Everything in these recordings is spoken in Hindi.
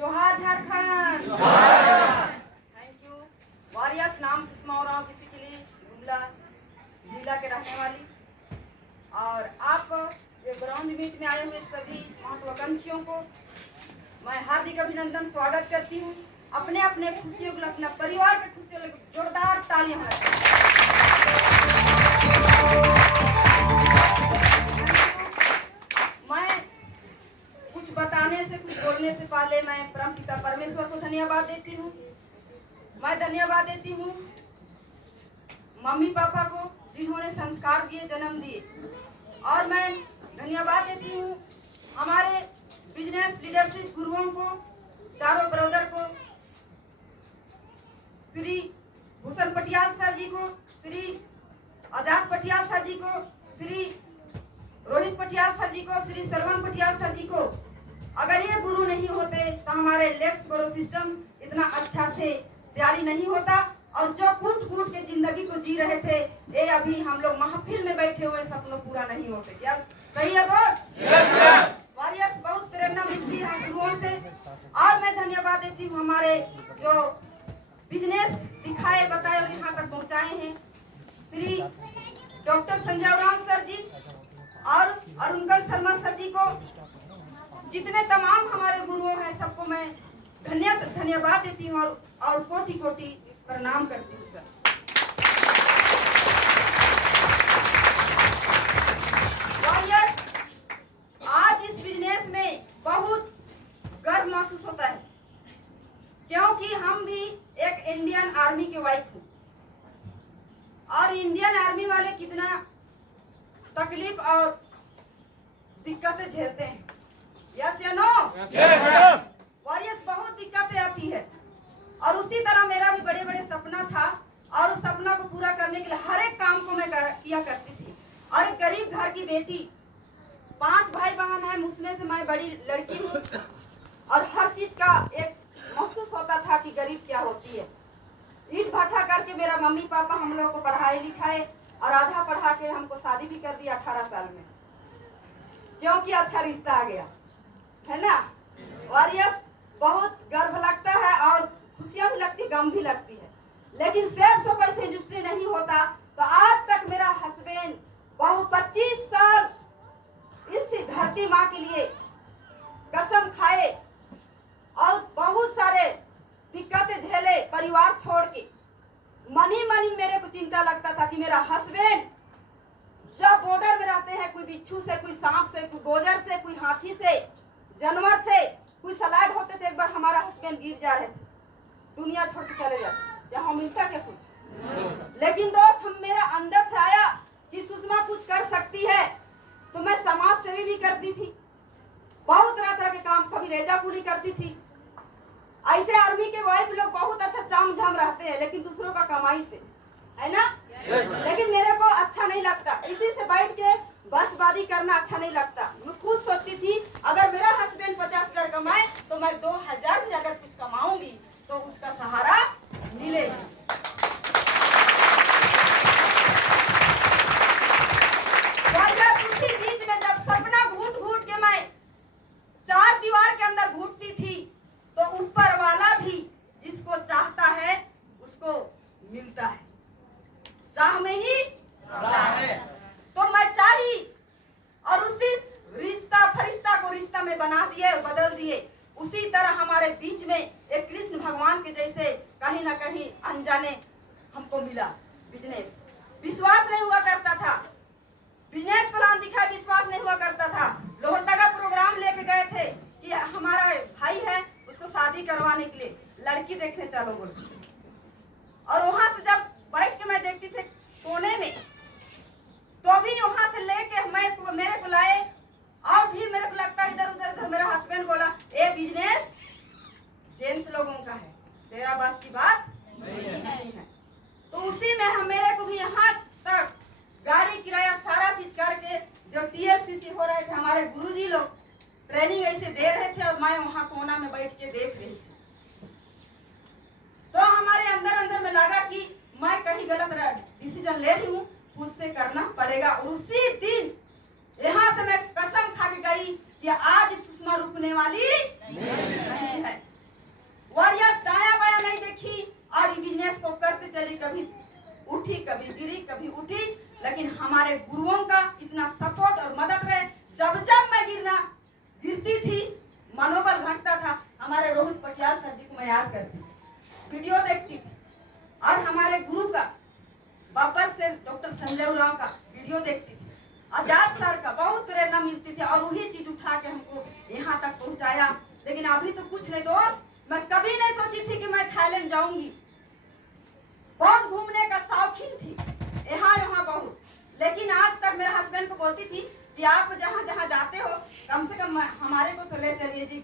जोहार झारखंड। Thank you. वॉरियर्स नाम सुषमा उरांव, बेसिकली गुमला जिला के रहने वाली। और आप ये ग्राउंड मीट में आए हुए सभी महत्वाकांक्षियों को मैं हार्दिक अभिनंदन स्वागत करती हूँ। अपने अपने खुशियों को, अपना परिवार के खुशियों को जोरदार तालियां हैं। मैं कुछ बताने से, कुछ बोलने से पहले मैं परमपिता परमेश्वर को धन्यवाद देती हूँ। मैं धन्यवाद देती हूँ मम्मी पापा को, जिन्होंने संस्कार दिए, जन्म दिए। और मैं धन्यवाद देती हूँ हमारे बिजनेस लीडरशिप गुरुओं को, चारों ब्रदर को, श्री भूषण पटियाल सर जी को, श्री आजाद पटियाल सर जी को, श्री रोहित पटियाल सर जी को, श्री सलमान पटियाल सर जी को। अगर ये गुरु नहीं होते तो हमारे लेफ्ट बोरो सिस्टम इतना अच्छा से तैयारी नहीं होता। और जो कूट कूट के जिंदगी को जी रहे थे, ये अभी हम लोग महफिल में बैठे हुए सपनों पूरा नहीं होते। क्या सही है दोस्त? वॉरियर्स, बहुत प्रेरणा मिलती है गुरुओं से। और मैं धन्यवाद देती हूँ हमारे जो बिजनेस दिखाए, बताए और यहाँ तक पहुँचाए हैं, श्री डॉक्टर संजय उरांव सर जी और अरुणगल शर्मा सर जी को। जितने तमाम हमारे गुरुओं हैं, सबको मैं धन्यवाद देती हूँ और कोटि कोटि प्रणाम करती हूँ सर। आज इस बिजनेस में बहुत गर्व महसूस होता है, क्योंकि हम भी एक इंडियन आर्मी के वाइफ हूँ। और इंडियन आर्मी वाले कितना तकलीफ और दिक्कतें झेलते हैं। यस या नो? वॉरियर्स, बहुत दिक्कतें आती है। और उसी तरह मेरा भी बड़े बड़े सपना था, और उस सपना को पूरा करने के लिए हर एक काम को मैं किया करती थी। और एक गरीब घर की बेटी, 5 भाई बहन है, उसमें से मैं बड़ी लड़की हूँ। और हर चीज का एक महसूस होता था कि गरीब क्या होती है। ईट भट्ठा करके मेरा मम्मी पापा हम लोग को पढ़ाए लिखाए, और आधा पढ़ा के हमको शादी भी कर दिया 18 साल में, क्योंकि अच्छा रिश्ता आ गया, है ना? वॉरियर्स, बहुत गर्व लगता है और खुशियां भी लगती, गम भी लगती है। लेकिन सेल्फ सो पैसे इंडस्ट्री नहीं होता तो आज तक मेरा हस्बैंड बहुत 25 साल इस धरती माँ के लिए कसम खाए और बहुत सारे दिक्कतें झेले, परिवार छोड़ के। मनी मेरे को चिंता लगता था कि मेरा हस्बैंड जब बॉर्डर में रहते हैं, कोई बिच्छू से, कोई सांप से, कोई गोजर से, कोई हाथी से, जानवर से, कोई सलाइड होते थे। एक बार हमारा हस्बैंड गिर जा रहे थे, दुनिया छोड़ के चले जाते, यहाँ मिलता क्या कुछ। लेकिन दोस्त, हम मेरा अंदर से आया कि सुषमा कुछ कर सकती है, तो मैं समाज सेवी भी करती थी, बहुत तरह तरह के काम, कभी रेजा पूरी करती थी। ऐसे आर्मी के वाइफ लोग बहुत अच्छा चाम झाम रहते हैं, लेकिन दूसरों का कमाई से, है ना? लेकिन मेरे को अच्छा नहीं लगता, इसी से बैठ के बसबाजी करना अच्छा नहीं लगता। मैं खुद सोचती थी अगर मेरा हस्बैंड 50,000 कमाए तो मैं 2,000 भी अगर कुछ कमाऊंगी तो उसका सहारा मिलेगा। उसी बीच में जब सपना घूट घूट के मैं 4 दीवार के अंदर घूटती थी, तो ऊपर वाला भी जिसको चाहता है उसको मिलता है। चाह में ही है। तो मैं चाही और उसी रिश्ता फरिश्ता को रिश्ता में बना दिए, बदल दिए। उसी तरह हमारे बीच में एक कृष्ण भगवान के जैसे कहीं ना कहीं अनजाने हमको मिला बिजनेस। विश्वास नहीं हुआ करता था, बिजनेस प्लान दिखा, विश्वास नहीं हुआ करता था। लोहरदगा प्रोग्राम लेके गए थे कि हमारा भाई है, उसको शादी करवाने के लिए लड़की देखने चलो बोल। और वहां से जब बैठ के मैं देखती थी कोने में, तो भी वहां से लेके मेरे को लाए। और भी मेरे को लगता है इधर उधर मेरा हस्बैंड बोला, ए बिजनेस जेंट्स लोगों का है, तेरा बस की बात नहीं है। तो उसी में हम मेरे को भी यहाँ तक गाड़ी किराया सारा चीज करके, जो TLCC हो रहे थे, हमारे गुरुजी लोग ट्रेनिंग ऐसे दे रहे थे, और मैं वहाँ कोना में बैठ के देख रही थी। तो हमारे अंदर में लगा कि मैं कहीं गलत डिसीजन ले रही हूँ, खुद से करना पड़ेगा। और उसी दिन यहाँ से मैं कसम खा के गई कि आज सुषमा रुकने वाली नहीं है। हमारे गुरुओं का इतना सपोर्ट और मदद रहे। जब जब मैं गिरती थी, मनोबल घटता था, हमारे रोहित पटियाल सर जी को मैं याद करती थी, वीडियो देखती थी, और हमारे गुरु का बब्बर से डॉक्टर संजय उरांव का वीडियो देखती थी, आजाद सर का बहुत प्रेरणा मिलती थी, और वही चीज उठा के हमको यहाँ तक पहुँचाया। लेकिन अभी तो कुछ नहीं दोस्त, मैं कभी नहीं सोची थी कि मैं थाईलैंड जाऊंगी। बहुत घूमने का शौकीन थी, यहाँ यहाँ बहुत, लेकिन आज तक मेरे हस्बैंड को बोलती थी कि आप जहाँ जहाँ जाते हो कम से कम हमारे को तो ले चलिए जी,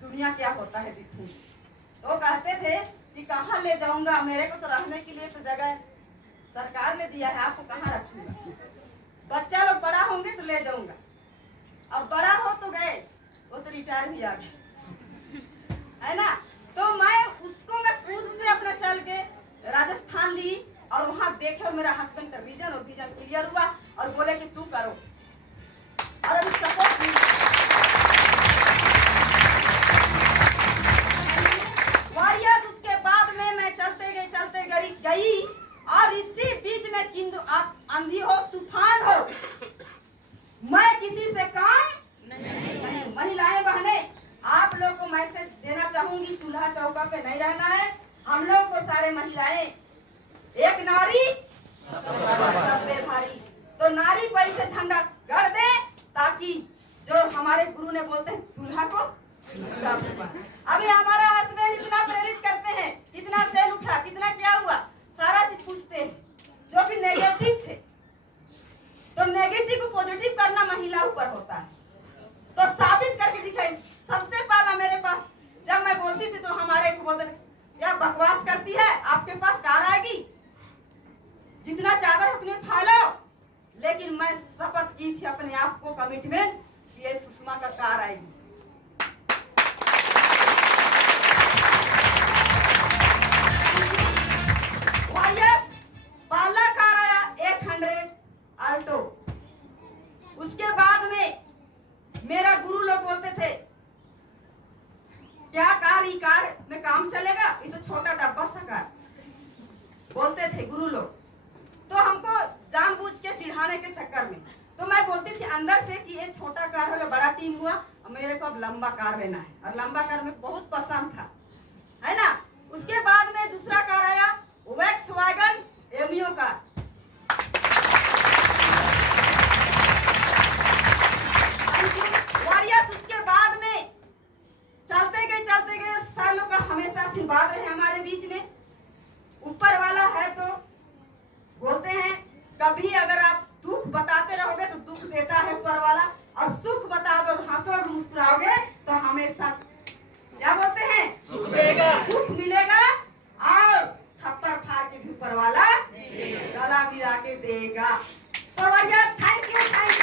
दुनिया क्या होता है दिखूं। तो कहते थे कि कहाँ ले जाऊंगा, मेरे को तो रहने के लिए तो जगह सरकार ने दिया है, आपको कहाँ रखूंगा। बच्चा लोग बड़ा होंगे तो ले जाऊंगा। अब बड़ा हो तो गए, वो तो रिटायर भी आ गए, है ना। तो मैं खुद से अपना चल के राजस्थान ली, और वहां देखे मेरा हस्बैंड का विजन और विजन क्लियर हुआ, और बोले कि तू करो, और अभी सपोर्ट वॉरियर्स। उसके बाद में मैं चलते गई, और इसी बीच में किंतु आप आंधी हो तूफान हो, मैं किसी से काम नहीं। महिलाएं बहनें, आप लोग को मैसेज देना चाहूंगी, चूल्हा चौका पे नहीं रहना है। हम लोग को सारे महिलाएं, एक नारी सब पे भारी, तो नारी को ऐसे झंडा गड़ दे, ताकि जो हमारे गुरु ने बोलते हैं चूल्हा को। अभी हमारा हस्बैंड इतना प्रेरित करते हैं, कितना सेल उठा, कितना क्या हुआ, सारा चीज पूछते हैं। जो भी नेगेटिव थे, तो नेगेटिव को पॉजिटिव करना महिला ऊपर होता है, तो साबित करके दिखाई। सबसे पहला मेरे पास जब मैं बोलती थी तो हमारे को बोलते क्या बकवास करती है, आपके पास कार आएगी, जितना चादर उतने फैलाओ। लेकिन मैं शपथ की थी अपने आप को, कमिटमेंट, कि ये सुषमा का कार आएगी। पहला कार आया 800 आल्टो। उसके बाद में मेरा गुरु लोग बोलते थे क्या कार, ये कार में काम चलेगा, ये तो छोटा डब्बा सा कार, बोलते थे गुरु लोग। तो हमको जानबूझ के चिढ़ाने के चक्कर में, तो मैं बोलती थी अंदर से कि ये छोटा कार होगा, बड़ा टीम हुआ, और मेरे को अब लंबा कार लेना है, और लंबा कार में बहुत पसंद था, है ना। उसके बाद में दूसरा कार आया वैक्सवैगन एमियो कार। वॉरियर्स, उसके बाद में चलते गए, सर लोग का हमेशा आशीर्वाद रहे हमारे बीच में। ऊपर वाला है तो बोलते हैं कभी अगर आप दुख बताते रहोगे तो दुख देता है ऊपर वाला, और सुख बताओगे और हंसोगे मुस्कुराओगे तो हमेशा क्या बोलते हैं, सुख देगा, सुख मिलेगा, और छप्पर फाड़ के भी ऊपर वाला गला मिला के देगा। तो थैंक यू।